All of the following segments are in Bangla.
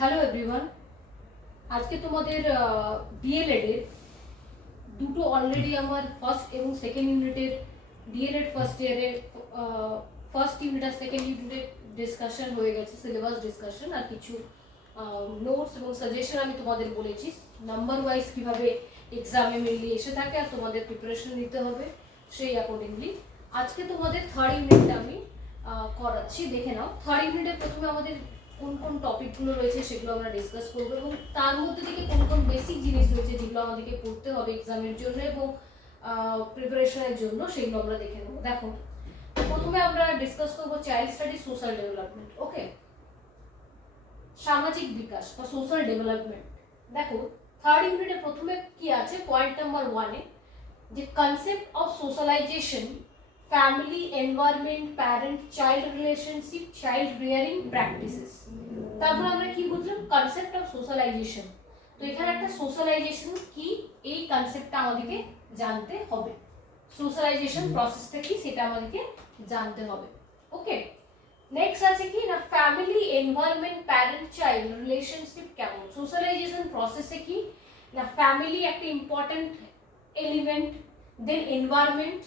হ্যালো এভরিওয়ান, আজকে তোমাদের ডিএলএড এর দুটো অলরেডি আমার ফার্স্ট এবং সেকেন্ড ইউনিটের ডিএলএড ফার্স্ট ইয়ারের ফার্স্ট ইউনিট আর সেকেন্ড ইউনিটের ডিসকাশন হয়ে গেছে, সিলেবাস ডিসকাশন আর কিছু নোটস এবং সাজেশন আমি তোমাদের বলেছি নাম্বার ওয়াইজ কীভাবে এক্সামে মেনলি এসে থাকে আর তোমাদের প্রিপারেশন নিতে হবে সেই অ্যাকর্ডিংলি। আজকে তোমাদের থার্ড ইউনিটটা আমি করাচ্ছি, দেখে নাও। থার্ড ইউনিটে প্রথমে আমাদের কোন কোন টপিকগুলো রয়েছে সেগুলো আমরা ডিসকাস করবো এবং তার মধ্যে থেকে কোন কোন বেসিক জিনিস রয়েছে যেগুলো আমাদেরকে পড়তে হবে এক্সামের জন্য এবং প্রিপারেশনের জন্য, সেগুলো আমরা দেখে নেবো। দেখো, প্রথমে আমরা ডিসকাস করবো চাইল্ড স্টাডি, সোশ্যাল ডেভেলপমেন্ট। ওকে, সামাজিক বিকাশ বা সোশ্যাল ডেভেলপমেন্ট। দেখো, থার্ড ইউনিটে প্রথমে কি আছে, পয়েন্ট নাম্বার 1-এ যে concept of socialisation, family, environment, parent child relationship, child rearing practices. তারপর আমরা কি বুঝলাম, কনসেপ্ট অফ সোশ্যালাইজেশন। তো এখানে একটা সোশ্যালাইজেশন কি, এই কনসেপ্টটা আমাদেরকে জানতে হবে। সোশ্যালাইজেশন প্রসেসটা কি সেটা আমাদেরকে জানতে হবে। ওকে, নেক্সট আছে কি না, family, environment, parent child relationship কেমন। সোশ্যালাইজেশন প্রসেসে কি না, ফ্যামিলি একটা important element, then environment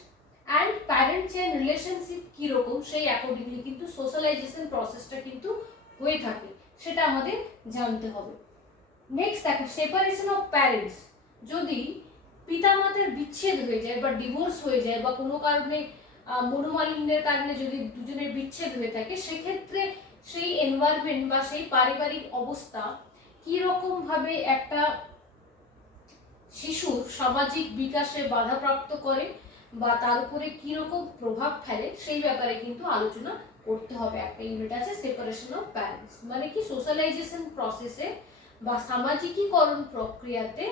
and parent child relationship কীরকম সেই অ্যাকর্ডিংলি কিন্তু সোশ্যালাইজেশন প্রসেসটা কিন্তু হয়ে থাকে, সেটা আমাদের জানতে হবে। নেক্সট দেখো, সেপারেশন অফ প্যারেন্টস। যদি পিতামাতার বিচ্ছেদ হয়ে যায় বা ডিভোর্স হয়ে যায় বা কোনো কারণে মনোমালিন্যের কারণে যদি দুজনের বিচ্ছেদ হয়ে থাকে, সেক্ষেত্রে সেই এনভায়রনমেন্ট বা সেই পারিবারিক অবস্থা কীরকম ভাবে একটা শিশুর সামাজিক বিকাশে বাধাপ্রাপ্ত করে বা তার উপরে কীরকম প্রভাব ফেলে সেই ব্যাপারে কিন্তু আলোচনা করতে হবে। একটা ইউনিট আছে সেপারেশন অফ প্যারেন্টস, মানে কি সোশ্যালাইজেশন প্রসেসে বা সামাজিকীকরণ প্রক্রিয়াতে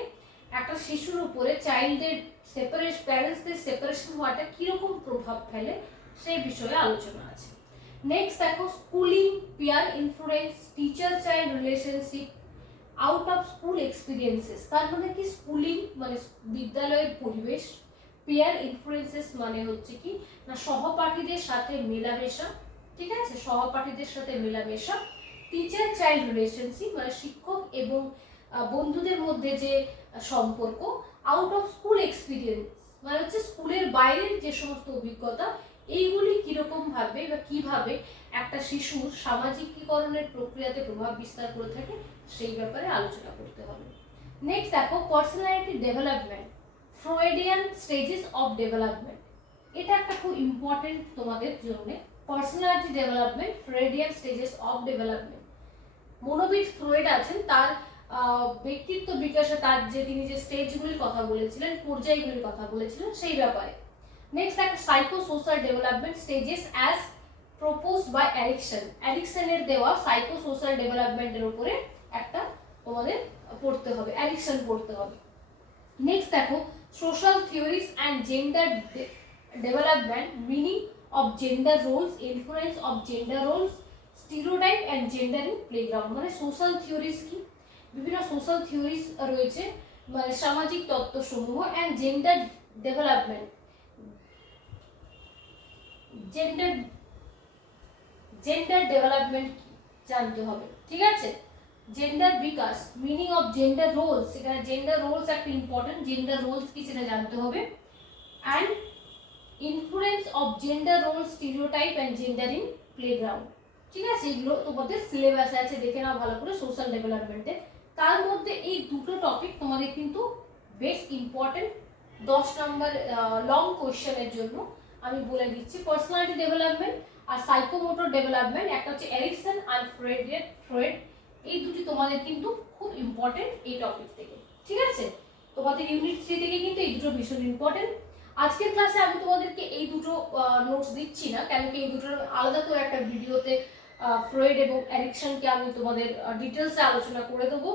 একটা শিশুর উপরে চাইল্ডের সেপারেশন, প্যারেন্টসদের সেপারেশন হওয়াটা কীরকম প্রভাব ফেলে সেই বিষয়ে আলোচনা আছে। নেক্সট দেখো, schooling, peer influence, teacher child relationship, out of school experiences. তার মানে কি, স্কুলিং মানে বিদ্যালয়ের পরিবেশ, পিয়ার ইনফ্লুয়েন্সেস মানে হচ্ছে কি না সহপাঠীদের সাথে মেলামেশা, ঠিক আছে, সহপাঠীদের সাথে মেলামেশা। টিচার চাইল্ড রিলেশনশিপ মানে শিক্ষক এবং বন্ধুদের মধ্যে যে সম্পর্ক। আউট অফ স্কুল এক্সপিরিয়েন্স মানে হচ্ছে স্কুলের বাইরের যে সমস্ত অভিজ্ঞতা, এইগুলি কিরকম ভাবে বা কিভাবে একটা শিশুর সামাজিকীকরণের প্রক্রিয়াতে প্রভাব বিস্তার করে থাকে সেই ব্যাপারে আলোচনা করতে হবে। নেক্সট দেখো, personality development, Freudian stages of development. এটা একটা খুব ইম্পর্টেন্ট তোমাদের জন্য। Personality development, Freudian stages of development. মনোবিদ ফ্রয়েড আছেন, তার ব্যক্তিত্ব বিকাশে তার যে তিনি যে স্টেজগুলির কথা বলেছিলেন, পর্যায়গুলির কথা বলেছিলেন সেই ব্যাপারে। নেক্সট একটা psychosocial development stages as proposed by Erikson. এরিকসনের দেওয়া সাইকো সোশ্যাল ডেভেলপমেন্টের উপরে একটা তোমাদের পড়তে হবে, এরিকসন পড়তে হবে। নেক্সট দেখো, social theories and gender development, meaning of gender roles, influence of gender roles, stereotype and gender in playground. মানে সোশ্যাল থিওরিজ কি, বিভিন্ন সোশ্যাল থিওরিজ রয়েছে, মানে সামাজিক তত্ত্বসমূহ, and gender development, gender development জানতে হবে, ঠিক আছে। জেন্ডার বিকাশ, মিনিং অফ জেন্ডার রোলস, এখানে জেন্ডার রোলস একটা ইম্পর্টেন্ট, জেন্ডার রোলস কি সেটা জানতে হবে। And influence of gender roles, stereotype and gender in playground, ঠিক আছে। এগুলো তোমাদের সিলেবাসে আছে, দেখে নাও ভালো করে সোশ্যাল ডেভেলপমেন্টে। তার মধ্যে এই দুটো টপিক তোমাদের কিন্তু বেশ ইম্পর্টেন্ট, 10 নম্বর লং কোয়েশ্চেনের জন্য আমি বলে দিচ্ছি। পার্সোনালিটি ডেভেলপমেন্ট আর সাইকোমোটর ডেভেলপমেন্ট, একটা হচ্ছে এরিকসন আর ফ্রয়েড, এই দুটি তোমাদের কিন্তু খুব ইম্পর্টেন্ট এই টপিক থেকে, ঠিক আছে। তোমাদের ইউনিট 3 থেকে কিন্তু এই দুটো ভীষণ ইম্পর্টেন্ট। আজকের ক্লাসে আমি তোমাদেরকে এই দুটো নোটস দিচ্ছি না, কেন কি এই দুটোর আলাদা করে একটা ভিডিওতে ফ্রয়েড এবং এরিকসনকে আমি তোমাদের ডিটেলসে আলোচনা করে দেবো।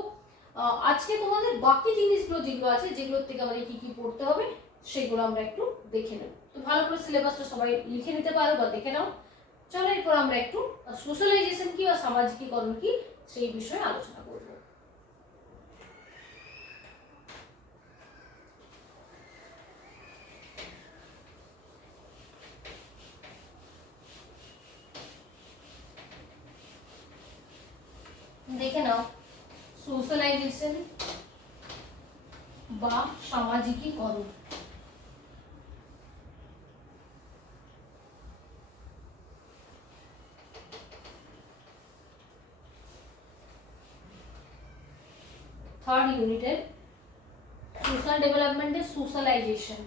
আজকে তোমাদের বাকি জিনিসগুলো যেগুলো আছে, যেগুলোর থেকে আমাদের কি কি পড়তে হবে সেগুলো আমরা একটু দেখে নেব। তো ভালো করে সিলেবাসটা সবাই লিখে নিতে পারো বা দেখে নাও। চলো এরপর আমরা একটু সোশ্যালাইজেশন কি বা সামাজিকীকরণ কি সেই বিষয়ে আলোচনা করব। দেখে নাও সোশ্যালাইজেশন বা সামাজিকীকরণ। থার্ড ইউনিটের সোশ্যাল ডেভেলপমেন্টের সোশ্যালাইজেশন।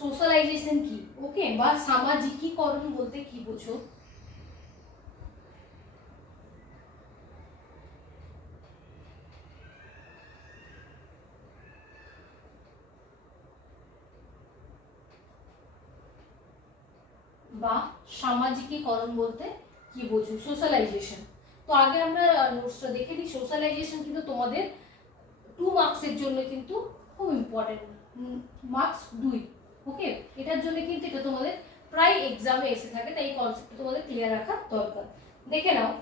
সোশ্যালাইজেশন কি, ওকে, বা সামাজিকীকরণ বলতে কি বোঝো? বা সামাজিকীকরণ বলতে কি বোঝো? সোশ্যালাইজেশন। তো আগে আমরা নোটসটা দেখে নিই। সোশ্যালাইজেশন কিন্তু তোমাদের 2 মার্কসের জন্য কিন্তু খুব ইম্পর্টেন্ট, মার্কস 2, ওকে। এটার জন্য কিন্তু এটা তোমাদের প্রায় এক্সামে এসে থাকে, তাই এই কনসেপ্টটা তোমাদের ক্লিয়ার রাখা দরকার। দেখে নাও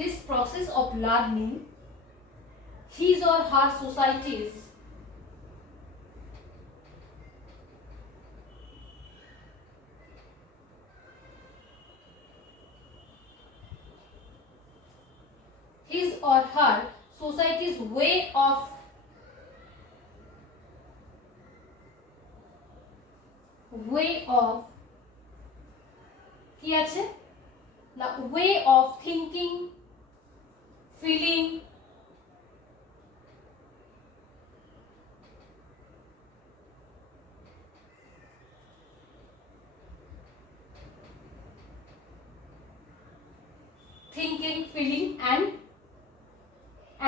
this process of learning his or her societies his or her society's way of কি আছে না, way of thinking, feeling,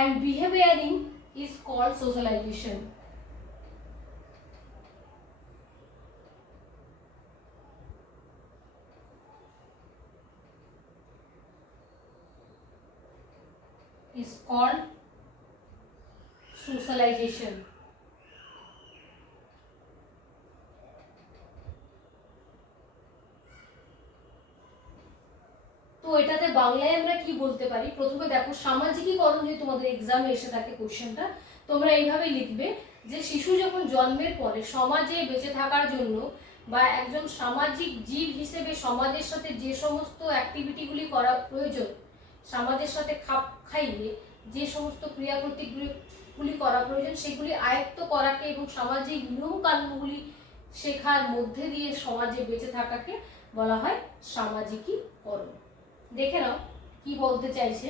and behavioring is called socialization. Is called socialization. তো এটাতে বাংলায় আমরা কি বলতে পারি? প্রথমে দেখো সামাজিকীকরণ, যে তোমাদের এক্সামে এসে থাকে কোশ্চেনটা, তোমরা এইভাবে লিখবে যে শিশু যখন জন্মের পরে সমাজে বেঁচে থাকার জন্য বা একজন সামাজিক জীব হিসেবে সমাজের সাথে যে সমস্ত অ্যাক্টিভিটিগুলি করা প্রয়োজন, সমাজের সাথে খাপ খাইয়ে যে সমস্ত ক্রিয়াকর্তৃগুলি করা প্রয়োজন, সেগুলি আয়ত্ত করাকে এবং সামাজিক নিয়ম কানুনগুলি শেখার মধ্যে দিয়ে সমাজে বেঁচে থাকাকে বলা হয় সামাজিকীকরণ। দেখে নাও কি বলতে চাইছে।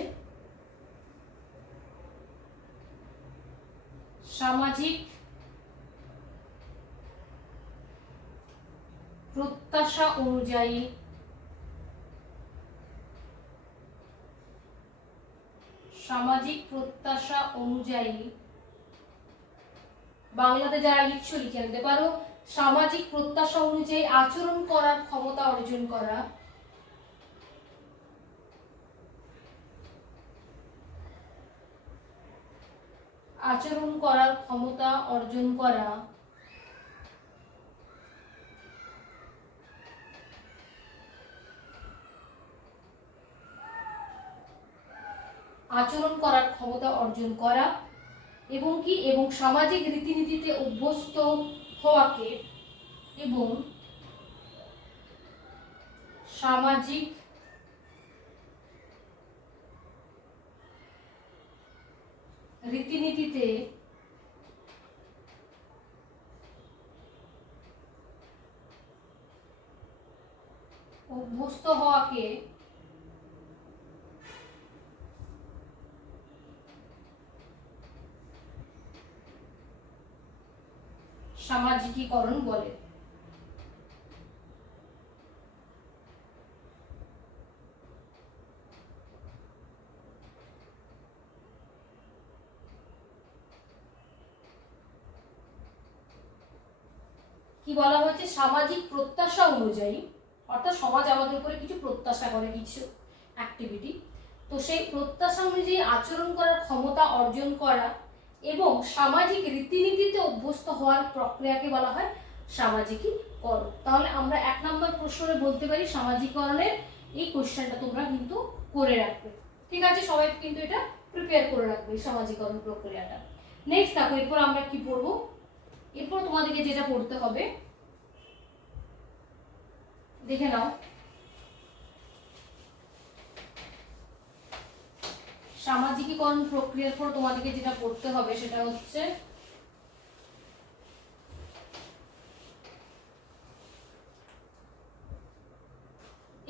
সামাজিক প্রত্যাশা অনুযায়ী বাংলাতে যারা লিখছো লিখে আনতে পারো। সামাজিক প্রত্যাশা অনুযায়ী আচরণ করার ক্ষমতা অর্জন করা, আচরণ করার ক্ষমতা অর্জন করা, আচরণ করার ক্ষমতা অর্জন করা এবং কি, এবং সামাজিক রীতিনীতিতে অভ্যস্ত হওয়াকে, এবং সামাজিক রীতিনীতিতে অভ্যস্ত হওয়াকে সামাজিকীকরণ বলে। কি বলা হয়েছে? সামাজিক প্রত্যাশা অনুযায়ী, অর্থাৎ সমাজ আমাদের উপরে কিছু প্রত্যাশা করে, কিছু অ্যাক্টিভিটি, তো সেই প্রত্যাশা অনুযায়ী আচরণ করার ক্ষমতা অর্জন করা এবং সামাজিক রীতিনীতিতে অভ্যস্ত হওয়ার প্রক্রিয়াকে বলা হয় সামাজিকীকরণ। তাহলে আমরা 1 নম্বর প্রশ্নে বলতে পারি সামাজিকরণের এই কোশ্চেনটা তোমরা কিন্তু করে রাখবে। ঠিক আছে, সবাই কিন্তু এটা প্রিপেয়ার করে রাখবে সামাজিকরণ প্রক্রিয়াটা। নেক্সট দেখো, এরপর আমরা কি পড়বো, এরপর তোমাদেরকে যেটা পড়তে হবে দেখে নাও। সামাজিকীকরণ প্রক্রিয়ার পর তোমাদেরকে যেটা পড়তে হবে সেটা হচ্ছে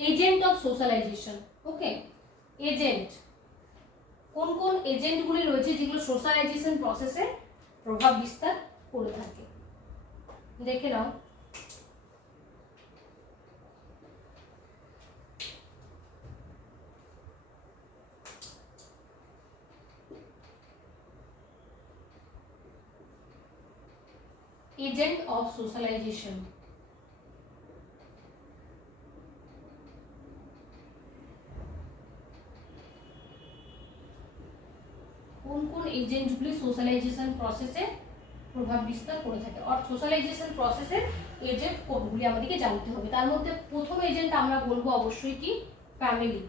agent of socialisation. Okay, agent, কোন কোন এজেন্টগুলি রয়েছে যেগুলো সোশ্যালাইজেশন প্রসেসে প্রভাব বিস্তার করে থাকে, দেখে নাও। एजेंट ऑफ सोशलाइजेशन, কোন কোন এজেন্টগুলি সোশ্যালাইজেশন প্রসেসে প্রভাব বিস্তার করে থাকে, আর সোশ্যালাইজেশন প্রসেসের এজেন্ট কোনগুলি আমাদেরকে জানতে হবে। তার মধ্যে প্রথম এজেন্ট আমরা বলবো অবশ্যই কি, ফ্যামিলি।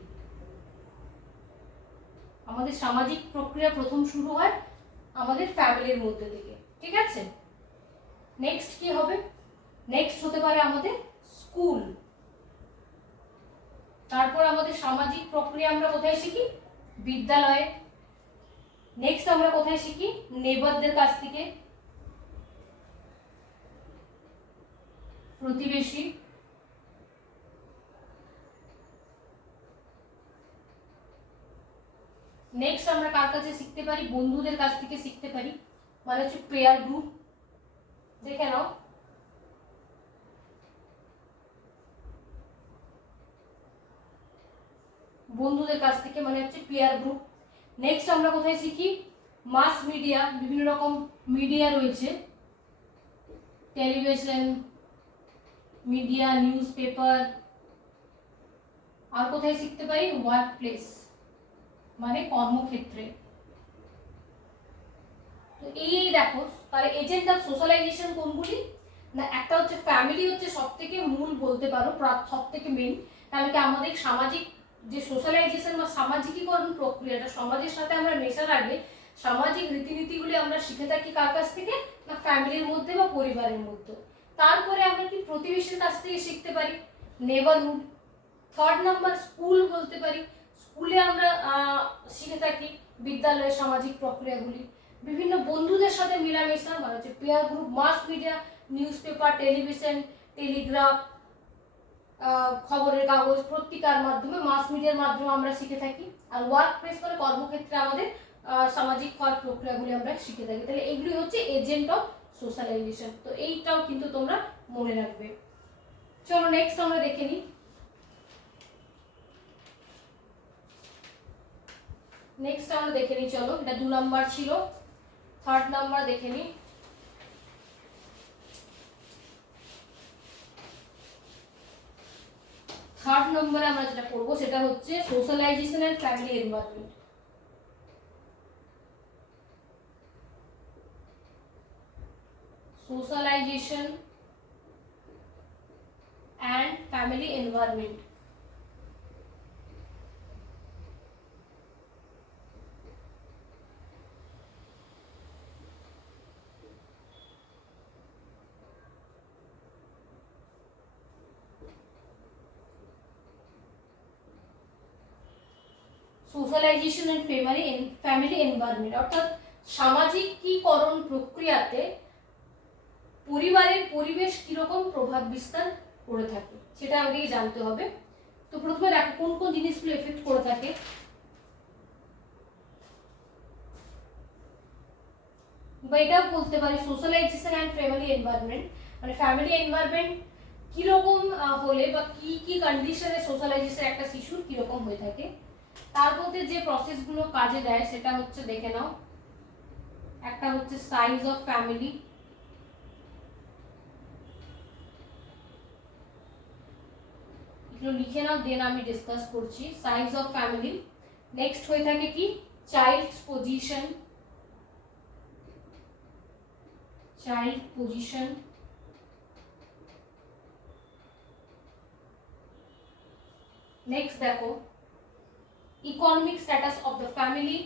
আমাদের সামাজিক প্রক্রিয়া প্রথম শুরু হয় আমাদের ফ্যামিলির মধ্যে থেকে, ঠিক আছে। নেক্সট কি হবে, নেক্সট হতে পারে আমাদের স্কুল। তারপর আমাদের সামাজিক প্রক্রিয়া আমরা কোথায় শিখি, বিদ্যালয়ে। নেক্সট আমরা কোথায় শিখি, নেবারদের কাছ থেকে, প্রতিবেশী। নেক্সট আমরা কার কাছে শিখতে পারি, বন্ধুদের কাছ থেকে শিখতে পারি, মানে হচ্ছে পেয়ার গ্রুপ। দেখে নাও, বন্ধুদের কাছ থেকে মানে হচ্ছে পেয়ার গ্রুপ। নেক্সট আমরা কোথায় শিখি, মাস মিডিয়া, বিভিন্ন রকম মিডিয়া রয়েছে, টেলিভিশন, মিডিয়া, নিউজ পেপার। আর কোথায় শিখতে পারি, ওয়ার্ক প্লেস, মানে কর্মক্ষেত্রে। তো এই দেখো, তাহলে এজেন্ট অফ সোশ্যালাইজেশন কোনগুলি না, একটা হচ্ছে ফ্যামিলি, হচ্ছে সব থেকে মূল বলতে পারো, সব থেকে মেন। তাহলে কি আমাদের সামাজিক যে সোশ্যালাইজেশন বা সামাজিকীকরণ প্রক্রিয়াটা, সমাজের সাথে আমরা মেশার আগে সামাজিক রীতিনীতিগুলি আমরা শিখে থাকি কার কাছ থেকে না, ফ্যামিলির মধ্যে বা পরিবারের মধ্যে। তারপরে আমরা কি প্রতিবেশীর কাছ থেকে শিখতে পারি, নেবারহুড। থার্ড নাম্বার স্কুল বলতে পারি, স্কুলে আমরা শিখে থাকি বিদ্যালয়ের সামাজিক প্রক্রিয়াগুলি। বিভিন্ন বন্ধুদের সাথে মেলামেশা মানে হচ্ছে peer group. Mass media, newspaper, television, telegraph, খবরের কাগজ, পত্রিকার মাধ্যমে, মাস মিডিয়ার মাধ্যমে আমরা শিখে থাকি। আর ওয়ার্ক প্লেস মানে কর্মক্ষেত্রে আমাদের সামাজিক হওয়ার প্রক্রিয়াগুলি আমরা শিখে থাকি। তাহলে এগুলি হচ্ছে এজেন্ট অফ সোশ্যালাইজেশন। তো এইটাও কিন্তু তোমরা মনে রাখবে। চলো নেক্সট আমরা দেখে নিই। নেক্সট আমরা দেখে নিই, চলো, এটা 2 নাম্বার ছিল। থার্ড নাম্বার দেখে নিই। থার্ড নম্বরে আমরা যেটা পড়বো সেটা হচ্ছে সোশ্যালাইজেশন এন্ড ফ্যামিলি এনভায়রনমেন্ট। সোশ্যালাইজেশন and family environment। Socialization and family environment অর্থাৎ সামাজিকীকরণ প্রক্রিয়াতে পরিবারের পরিবেশ কিরকম প্রভাব বিস্তার করে থাকে সেটা আমাদেরকে জানতে হবে। তো প্রথমে দেখো কোন কোন জিনিসগুলো এফেক্ট করে থাকে। বা এটাও বলতে পারি সোশ্যালাইজেশন অ্যান্ড ফ্যামিলি এনভায়রনমেন্ট, মানে ফ্যামিলি এনভায়রনমেন্ট কিরকম হলে বা কি কি কন্ডিশনে সোশ্যালাইজেশন একটা শিশুর কিরকম হয়ে থাকে। তার মধ্যে যে প্রসেসগুলো কাজে দেয় সেটা হচ্ছে দেখে নাও। একটা হচ্ছে সাইজ অফ ফ্যামিলি, এগুলো লিখে নাও, দেন আমি ডিসকাস করছি। সাইজ অফ ফ্যামিলি, নেক্সট হয়ে থাকে কি child's position, child position. Next দেখো economic status of the family,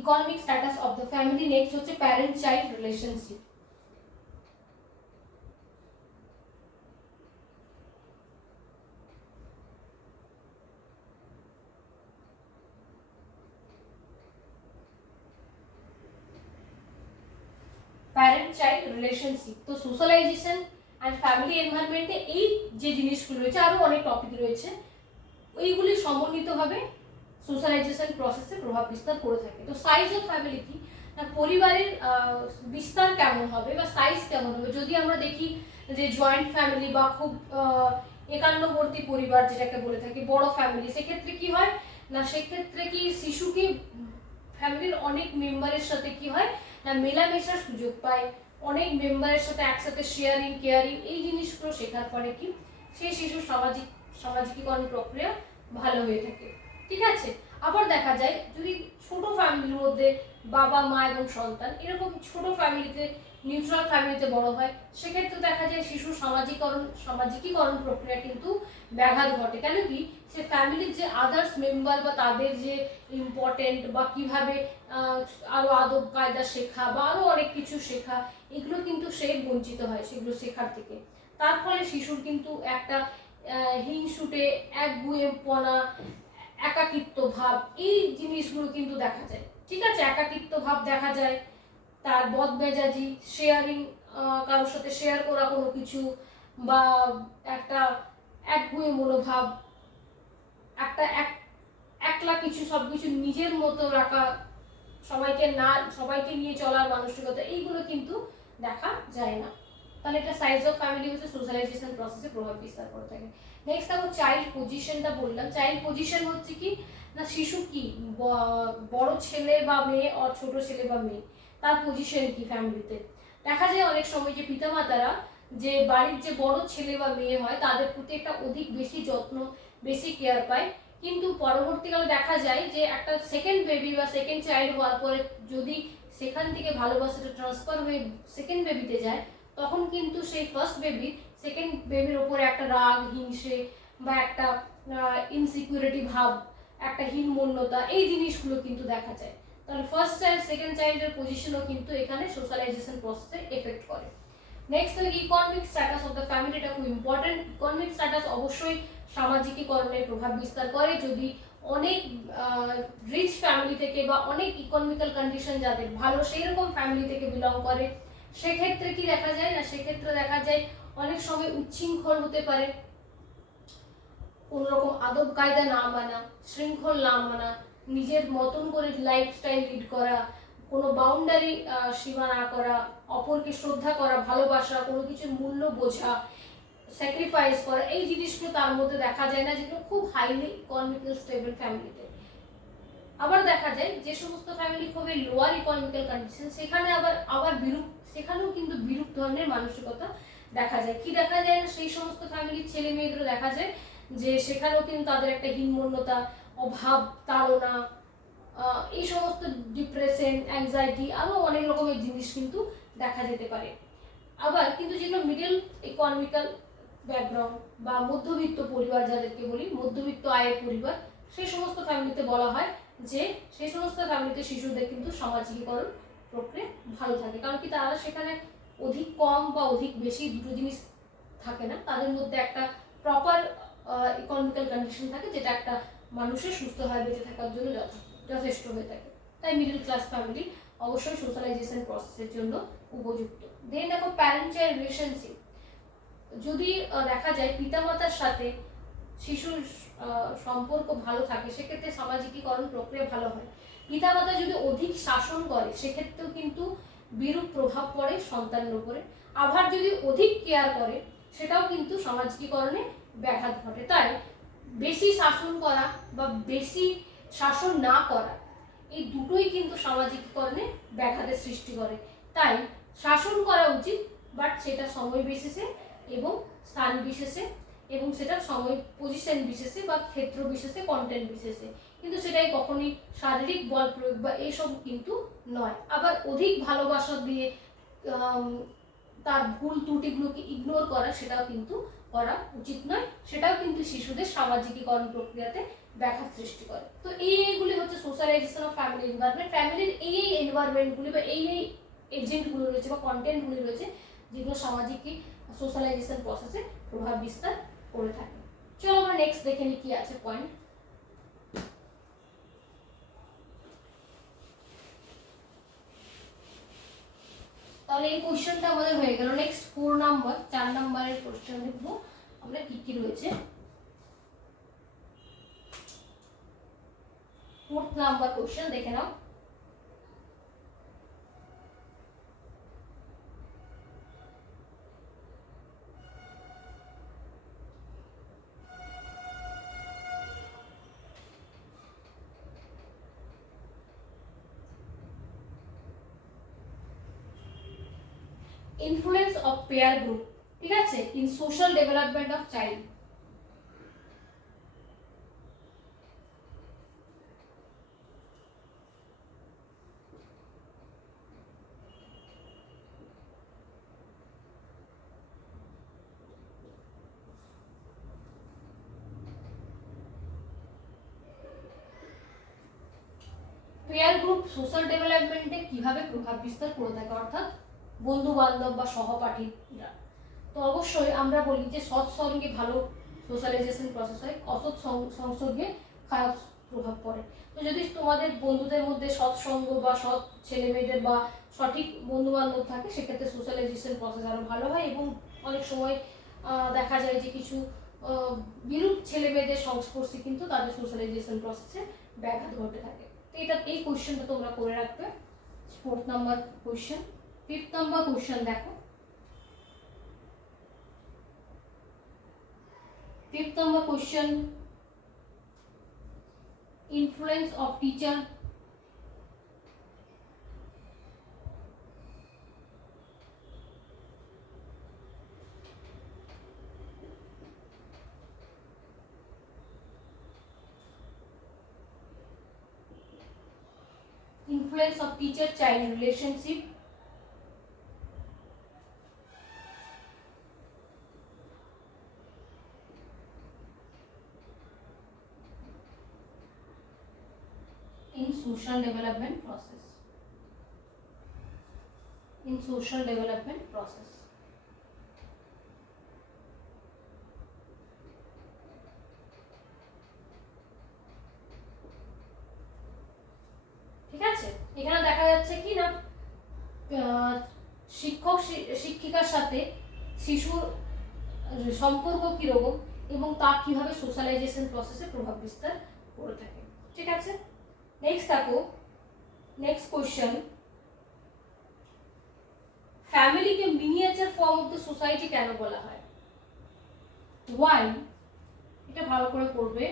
economic status of the family. Next হচ্ছে parent child relationship. Parent child relationship. তো সোশ্যালাইজেশন অ্যান্ড ফ্যামিলি এনভায়রনমেন্টে এই যে জিনিসগুলো রয়েছে, আরও অনেক টপিক রয়েছে, ওইগুলি সমন্বিতভাবে সোশ্যালাইজেশন প্রসেসে প্রভাব বিস্তার করে থাকে। তো সাইজ অফ ফ্যামিলি কি না, পরিবারের বিস্তার কেমন হবে বা সাইজ কেমন হবে। যদি আমরা দেখি যে জয়েন্ট ফ্যামিলি বা খুব একান্নবর্তী পরিবার যেটাকে বলে থাকি, বড় ফ্যামিলি, সেক্ষেত্রে কি হয় না, সেক্ষেত্রে কি শিশুকে ফ্যামিলির অনেক মেম্বারের সাথে কি হয় না মেলামেশার সুযোগ পায়, অনেক মেম্বারের সাথে একসাথে শেয়ারিং কেয়ারিং এই জিনিসগুলো শেখার পরে কি সেই শিশুর সামাজিকীকরণ প্রক্রিয়া ভালো হয়ে থাকে। ঠিক আছে। আবার দেখা যায় যদি ছোট ফ্যামিলির মধ্যে বাবা মা এবং সন্তান এরকম ছোট ফ্যামিলিতে, নিউট্রাল ফ্যামিলিতে বড় হয়, সেক্ষেত্রে দেখা যায় শিশুর সামাজিকীকরণ প্রক্রিয়া কিন্তু ব্যাঘাত ঘটে। কেন কি, সে ফ্যামিলির যে আদার্স মেম্বার বা তাদের যে ইম্পর্টেন্ট বা কিভাবে আরো আদব কায়দা শেখা বা আরো অনেক কিছু শেখা, এগুলো কিন্তু সে বঞ্চিত হয় সেগুলো শেখার থেকে। তার ফলে শিশুর কিন্তু একটা হিংসুটে, একগুঁয়েপনা, একাকিত্ব ভাব এই জিনিসগুলো কিন্তু দেখা যায়। ঠিক আছে, একাকিত্ব ভাব দেখা যায়, তার বদমেজাজি, শেয়ারিং, কারোর সাথে শেয়ার করা কোনো কিছু, বা একটা একগুঁয়ে মনোভাব, একটা একলা কিছু সবকিছু নিজের মতো রাখা, সবাইকে নিয়ে চলার মানসিকতা, এইগুলো কিন্তু দেখা যায় না। তাহলে এটা সাইজ অফ ফ্যামিলি হচ্ছে সোশ্যালাইজেশন প্রসেসে প্রভাব বিস্তার করে থাকে। নেক্সট দেখো চাইল্ড পজিশনটা বললাম। চাইল্ড পজিশন হচ্ছে কি না, শিশু কি বড় ছেলে বা মেয়ে আর ছোট ছেলে বা মেয়ে, তার পজিশন কি ফ্যামিলিতে। দেখা যায় অনেক সময় যে পিতামাতারা যে বাড়ির যে বড় ছেলে বা মেয়ে হয় তাদের প্রতি একটা অধিক বেশি যত্ন, বেশি কেয়ার পায়, কিন্তু পরবর্তীকালে দেখা যায় যে একটা সেকেন্ড বেবি বা সেকেন্ড চাইল্ড হওয়ার পরে যদি সেখান থেকে ভালোবাসাটা ট্রান্সফার হয়ে সেকেন্ড বেবিতে যায়, তখন কিন্তু সেই ফার্স্ট বেবি সেকেন্ড বেবির ওপরে একটা রাগ, হিংসে বা একটা ইনসিকিউরিটি ভাব, একটা হীনমন্যতা, এই জিনিসগুলো কিন্তু দেখা যায়। তাহলে ফার্স্ট চাইল্ড সেকেন্ড চাইল্ডের পজিশনও কিন্তু এখানে সোশ্যালাইজেশন প্রসেসে এফেক্ট করে। নেক্সট হলো economic status of the family. এটা খুব ইম্পর্টেন্ট। ইকোনমিক স্ট্যাটাস অবশ্যই সামাজিকীকরণে প্রভাব বিস্তার করে। যদি অনেক রিচ ফ্যামিলি থেকে বা অনেক ইকোনমিক্যাল কন্ডিশন যাদের ভালো সেই রকম ফ্যামিলি থেকে বিলং করে, সেক্ষেত্রে কি দেখা যায় না, সেক্ষেত্রে দেখা যায় অনেক সময় উচ্ছৃঙ্খল হতে পারে, কোন রকম আদব কায়দা না মানা, শৃঙ্খল না মানা, নিজের মতন করে লাইফস্টাইল লিড করা, কোনো বাউন্ডারি সীমা না করা, অপরকে শ্রদ্ধা করা, ভালোবাসা, কোনো কিছুর মূল্য বোঝা, স্যাক্রিফাইস করা, এই জিনিসগুলো তার মধ্যে দেখা যায় না, যেগুলো খুব হাইলি ইকোনমিক্যাল স্টেবল ফ্যামিলিতে। আবার দেখা যায় যে সমস্ত ফ্যামিলি খুবই লোয়ার ইকোনমিক্যাল কন্ডিশন, সেখানে আবার সেখানেও কিন্তু বিরূপ ধরনের মানসিকতা দেখা যায়। কি দেখা যায় না, সেই সমস্ত ফ্যামিলির ছেলে মেয়েদেরও দেখা যায় যে সেখানেও কিন্তু তাদের একটা হীনমন্যতা, অভাব, তাড়না, এই সমস্ত ডিপ্রেশন, অ্যাংজাইটি, আরো অনেক রকমের জিনিস কিন্তু দেখা যেতে পারে। আবার কিন্তু যেগুলো মিডল ইকোনমিক্যাল ব্যাকগ্রাউন্ড বা মধ্যবিত্ত পরিবার, যাদেরকে বলি মধ্যবিত্ত আয়ের পরিবার, সেই সমস্ত ফ্যামিলিতে বলা হয় যে সেই সমস্ত ফ্যামিলিতে শিশুদের কিন্তু সামাজিকীকরণ প্রক্রিয়া ভালো থাকে। কারণ কি, তারা সেখানে অধিক কম বা অধিক বেশি দুটো জিনিস থাকে না, তাদের মধ্যে একটা প্রপার ইকোনমিক্যাল কন্ডিশন থাকে, যেটা একটা মানুষের সুস্থভাবে বেঁচে থাকার জন্য যথেষ্ট হয়ে থাকে। তাই মিডল ক্লাস ফ্যামিলি অবশ্যই সোশ্যালাইজেশন প্রসেসের জন্য উপযুক্ত। দেন দেখো প্যারেন্ট চাইল্ড রিলেশনশিপ। যদি দেখা যায় পিতামাতার সাথে শিশুর সম্পর্ক ভালো থাকে, সেক্ষেত্রে সামাজিকীকরণ প্রক্রিয়া ভালো হয়। পিতামাতা যদি অধিক শাসন করে, সেক্ষেত্রেও কিন্তু বিরূপ প্রভাব পড়ে সন্তানের উপরে। আবার যদি অধিক কেয়ার করে, সেটাও কিন্তু সামাজিকীকরণে ব্যাঘাত ঘটে। তাই বেশি শাসন করা বা বেশি শাসন না করা, এই দুটোই কিন্তু সামাজিকীকরণে ব্যাঘাতের সৃষ্টি করে। তাই শাসন করা উচিত, বাট সেটা সময় বিশেষে এবং স্থান বিশেষে, এবং সেটা সময় পজিশন বিশেষে বা ক্ষেত্র বিশেষে, কন্টেন্ট বিশেষে, কিন্তু সেটাই কখনোই শারীরিক বল প্রয়োগ বা এইসব কিন্তু নয়। আবার অধিক ভালোবাসা দিয়ে তার ভুল ত্রুটিগুলোকে ইগনোর করা, সেটাও কিন্তু করা উচিত নয়, সেটাও কিন্তু শিশুদের সামাজিকীকরণ প্রক্রিয়াতে ব্যাঘাত সৃষ্টি করে। তো এইগুলি হচ্ছে সোশ্যালাইজেশন অফ ফ্যামিলি এনভায়রনমেন্ট। ফ্যামিলির এই এনভায়রনমেন্টগুলি বা এই এজেন্টগুলো রয়েছে বা কন্টেন্টগুলি রয়েছে যেগুলো সামাজিক সোশ্যালাইজেশন প্রসেসে প্রভাব বিস্তার করে থাকে। চলো আমরা নেক্সট দেখে নিই কি আছে পয়েন্ট। তাহলে এই কোশ্চেনটা আমাদের হয়ে গেল। নেক্সট 4 নাম্বার, 4 নাম্বারের কোশ্চেন দেখবো আমরা কি কি রয়েছে। 4th নাম্বার কোশ্চেন দেখে নাও। ইনফ্লুয়েন্স অফ পেয়ার গ্রুপ, ঠিক আছে, in social development of child. Peer group social ডেভেলপমেন্টে কিভাবে প্রভাব বিস্তার করে থাকে, অর্থাৎ বন্ধু বান্ধব বা সহপাঠীরা। তো অবশ্যই আমরা বলি যে সৎসঙ্গে ভালো সোশ্যালাইজেশন প্রসেস হয়, অসৎ সংসর্গে খারাপ প্রভাব পড়ে। তো যদি তোমাদের বন্ধুদের মধ্যে সৎসঙ্গ বা সৎ ছেলে মেয়েদের বা সঠিক বন্ধু বান্ধব থাকে, সেক্ষেত্রে সোশ্যালাইজেশন প্রসেস আরও ভালো হয়, এবং অনেক সময় দেখা যায় যে কিছু বিরূপ ছেলে মেয়েদের সংস্পর্শে কিন্তু তাদের সোশ্যালাইজেশন প্রসেসে ব্যাঘাত ঘটে থাকে। তো এটা এই কোশ্চেনটা তোমরা করে রাখবে। 4th number question. 5th number question দেখো। 5th number question, influence of teacher, influence of teacher child relationship, in social development process, in social development process। ঠিক আছে, এখানে দেখা যাচ্ছে কি না, শিক্ষক শিক্ষিকার সাথে শিশুর সম্পর্ক কিরকম এবং তা কিভাবে সোশ্যালাইজেশন প্রসেসে প্রভাব বিস্তার করে থাকে। ঠিক আছে, নেক্সট দেখো। নেক্সট কোশ্চেন, ফ্যামিলিকে miniature form of the society কেন বলা হয়? ওয়াই, এটা ভালো করে পড়বে।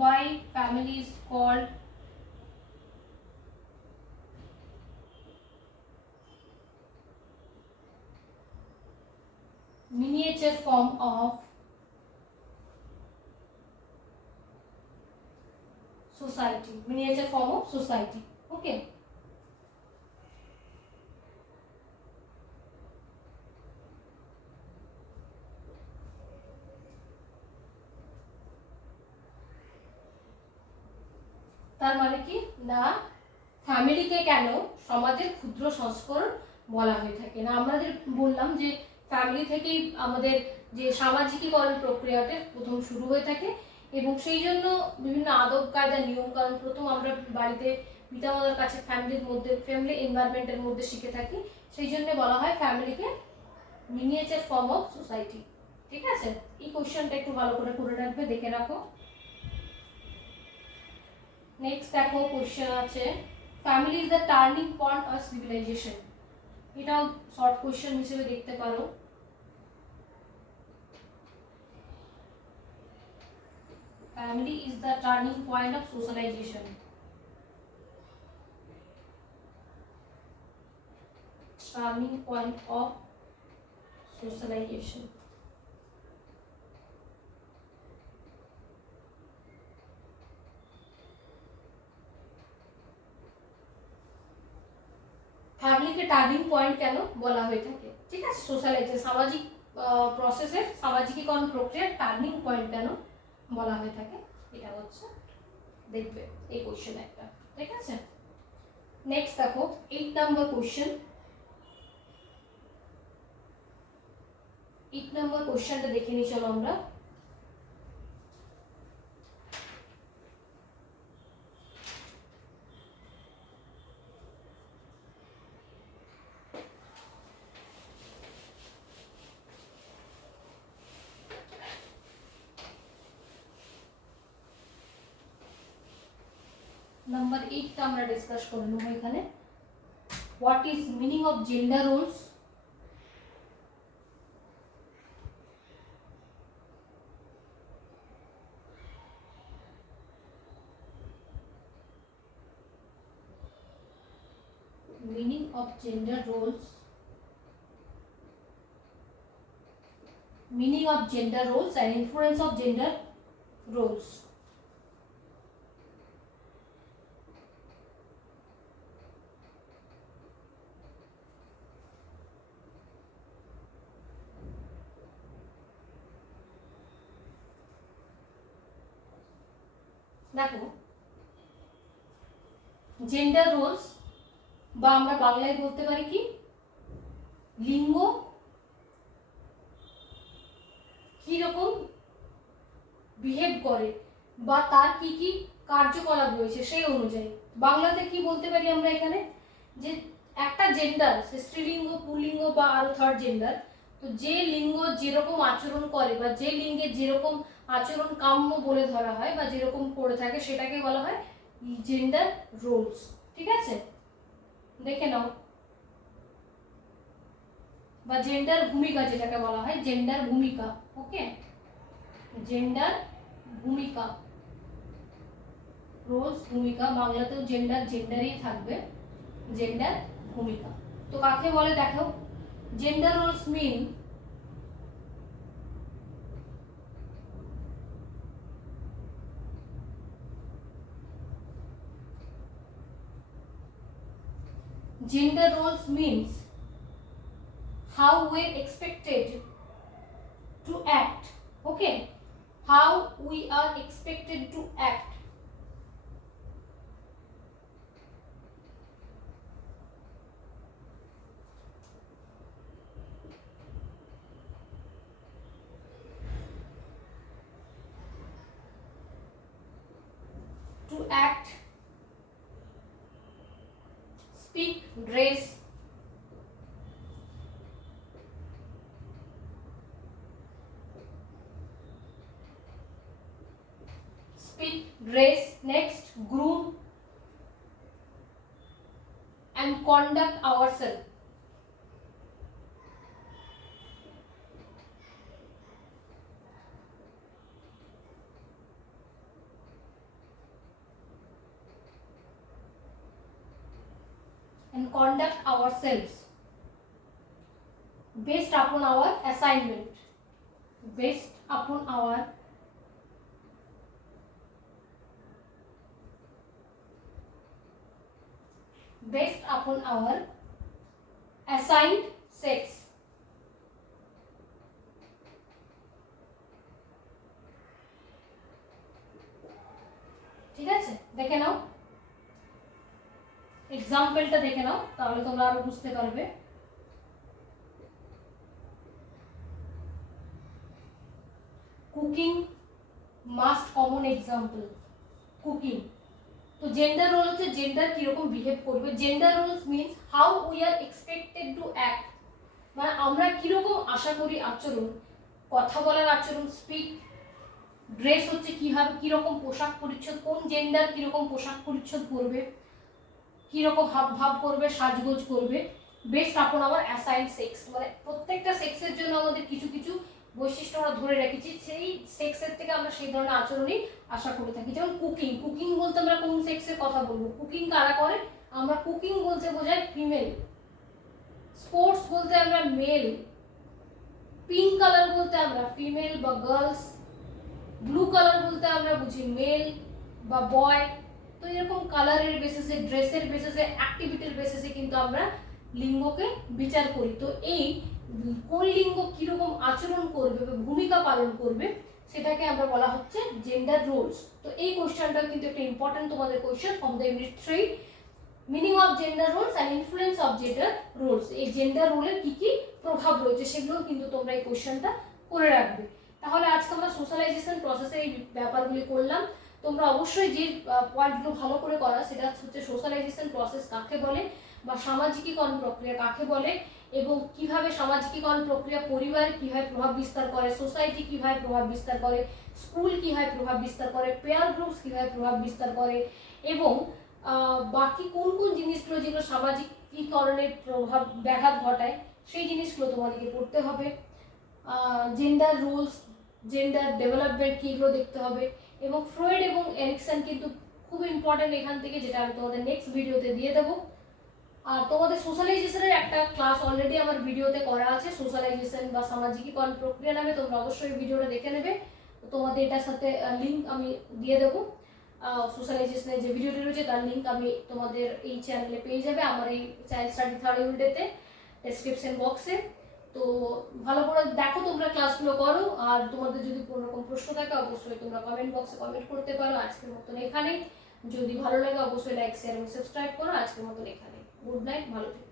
Why family is called miniature form of society, miniature form of society। Okay, তার মানে কি না, ফ্যামিলিকে কেন সমাজের ক্ষুদ্র সংস্করণ বলা হয়ে থাকে না, আমরা যে বললাম যে ফ্যামিলি থেকেই আমাদের যে সামাজিকীকরণ প্রক্রিয়াটা প্রথম শুরু হয়ে থাকে, এবং সেই জন্য বিভিন্ন আদব কায়দা নিয়ম কারণ প্রথম আমরা বাড়িতে পিতামাতার কাছে ফ্যামিলির মধ্যে ফ্যামিলি এনভায়রনমেন্টের মধ্যে শিখে থাকি, সেই জন্য বলা হয় ফ্যামিলিকে মিনিয়েচার ফর্ম অফ সোসাইটি। ঠিক আছে, এই কোশ্চেনটা একটু ভালো করে রাখবে, দেখে রাখো। নেক্সট দেখো কোশ্চেন আছে, family is the turning point of civilization. এটাও শর্ট কোশ্চেন হিসেবে দেখতে পারো। Family is the turning point of socialization. Turning point of socialization. ফ্যামিলিকে টার্নিং পয়েন্ট কেন বলা হয়ে থাকে, ঠিক আছে, সোশ্যালাইজেশন সামাজিক প্রসেসের সামাজিকীকরণ প্রক্রিয়ার টার্নিং পয়েন্ট কেন বলা হয়ে থাকে, এটা হচ্ছে দেখবে এই কোশ্চেন একটা, ঠিক আছে। নেক্সট দেখো 8 নাম্বার কোশ্চেন। 8 নাম্বার কোশ্চেনটা দেখে নিই চলো আমরা। নাম্বার 8 টা আমরা ডিসকাস করে নেব এখানে। What is meaning of gender Rolle's? Meaning of gender roles. Meaning of gender roles and influence of gender roles. দেখো জেন্ডার রোলস বা আমরা বাংলায় বলতে পারি কি লিঙ্গ কি রকম বিহেভ করে বা তার কি কি কার্যকলাপ রয়েছে সেই অনুযায়ী বাংলাতে কি বলতে পারি আমরা এখানে, যে একটা জেন্ডার স্ত্রীলিঙ্গ পুল্লিঙ্গ বা আরো থার্ড জেন্ডার, তো যে লিঙ্গ যেরকম আচরণ করে বা যে লিঙ্গের যেরকম আচরণ কাম্য বলে ধরা হয় বা যেরকম করে থাকে সেটাকে বলা হয় জেন্ডার রোলস, ঠিক আছে। দেখে নাও, বা জেন্ডার ভূমিকা যেটাকে বলা হয় জেন্ডার ভূমিকা, ওকে, জেন্ডার ভূমিকা, রোলস ভূমিকা, বাংলাতেও জেন্ডার জেন্ডারই থাকবে, জেন্ডার ভূমিকা। তো কাকে বলে দেখো, gender Rolle's mean gender roles means how we're expected to act, okay, how we are expected to act, to act, speak, dress, speak, dress, next groom and conduct ourselves. And conduct ourselves based upon our assignment, based upon our assigned sex, ঠিক আছে। দেখে নাও এক্সাম্পলটা, দেখে নাও তাহলে তোমরা আরো বুঝতে পারবে। Cooking must common example, cooking. তো জেন্ডার রোল হচ্ছে জেন্ডার কিরকম বিহেভ করবে, gender Rolle's means how we are expected to act, মানে আমরা কিরকম আশা করি আচরণ, কথা বলার আচরণ, স্পিক, ড্রেস হচ্ছে কিভাবে কিরকম পোশাক পরিচ্ছদ, কোন জেন্ডার কিরকম পোশাক পরিচ্ছদ করবে, কিরকম হাব ভাব করবে, সাজগোজ করবে, বেসড আপন আওয়ার অ্যাসাইন্ড সেক্স, মানে প্রত্যেকটা সেক্সের জন্য আমাদের কিছু কিছু বৈশিষ্ট্য আমরা ধরে রেখেছি, সেই সেক্সের থেকে আমরা সেই ধরনের আচরণই আশা করে থাকি। যেমন কুকিং, কুকিং বলতে আমরা কোন সেক্সের কথা বলবো? কুকিং কারা করে? আমরা কুকিং বলতে বোঝাই ফিমেল। স্পোর্টস বলতে আমরা মেল। পিঙ্ক কালার বলতে আমরা ফিমেল বা গার্লস। ব্লু কালার বলতে আমরা বুঝি মেল বা বয়। তো এরকম কালারের বেসিসে, ড্রেসের বেসিসে, অ্যাক্টিভিটির বেসিসে কিন্তু আমরা লিঙ্গকে বিচার করি। তো এই কোন লিঙ্গ কিরকম আচরণ করবে বা ভূমিকা পালন করবে সেটাকে আমরা বলা হচ্ছে জেন্ডার রোলস। তো এই কোশ্চেনটা কিন্তু একটা ইম্পর্টেন্ট তোমাদের question from the unit 3, meaning of gender roles and influence of gender Rolle's. এই জেন্ডার রোলের কি কি প্রভাব রয়েছে সেগুলো কিন্তু তোমরা এই কোশ্চেনটা করে রাখবে। তাহলে আজকে আমরা সোশ্যালাইজেশন প্রসেসের এই ব্যাপারগুলি করলাম। তোমরা অবশ্যই যে পয়েন্টগুলো ভালো করে করা সেটা হচ্ছে সোশ্যালাইজেশন প্রসেস কাকে বলে বা সামাজিকীকরণ প্রক্রিয়া কাকে বলে, এবং কিভাবে সামাজিকীকরণ প্রক্রিয়া পরিবার কিভাবে প্রভাব বিস্তার করে, সোসাইটি কিভাবে প্রভাব বিস্তার করে, স্কুল কিভাবে প্রভাব বিস্তার করে, পেয়ার গ্রুপস কিভাবে প্রভাব বিস্তার করে, এবং বাকি কোন কোন জিনিসগুলো যেগুলো সামাজিকীকরণের প্রভাব ব্যাঘাত ঘটায় সেই জিনিসগুলো তোমাদেরকে পড়তে হবে। জেন্ডার রোলস, জেন্ডার ডেভেলপমেন্ট কি, এগুলো দেখতে হবে। এবং ফ্রয়েড এবং এরিকসন কিন্তু খুব ইম্পর্টেন্ট এখান থেকে, যেটা আমি তোমাদের নেক্সট ভিডিওতে দিয়ে দেবো। আর তোমাদের সোশ্যালাইজেশনের একটা ক্লাস অলরেডি আমার ভিডিওতে করা আছে, সোশ্যালাইজেশন বা সামাজিকীকরণ প্রক্রিয়া নামে, তোমরা অবশ্যই ভিডিওটা দেখে নেবে। তোমাদের এটার সাথে লিঙ্ক আমি দিয়ে দেবো। সোশ্যালাইজেশনের যে ভিডিওটি রয়েছে তার লিঙ্ক আমি তোমাদের এই চ্যানেলে পেয়ে যাবে, আমার এই চাইল্ড স্টাডি থার্ড ইউনিটেতে ডেসক্রিপশন বক্সে। তো ভালো করে দেখো, তোমরা ক্লাসগুলো করো। আর তোমাদের যদি কোনো রকম প্রশ্ন থাকে অবশ্যই তোমরা কমেন্ট বক্সে কমেন্ট করতে পারো। আজকের মতন এখানে, যদি ভালো লাগে অবশ্যই লাইক, শেয়ার এবং সাবস্ক্রাইব করো। আজকের মতন এখানে, গুড নাইট, ভালো থেকো।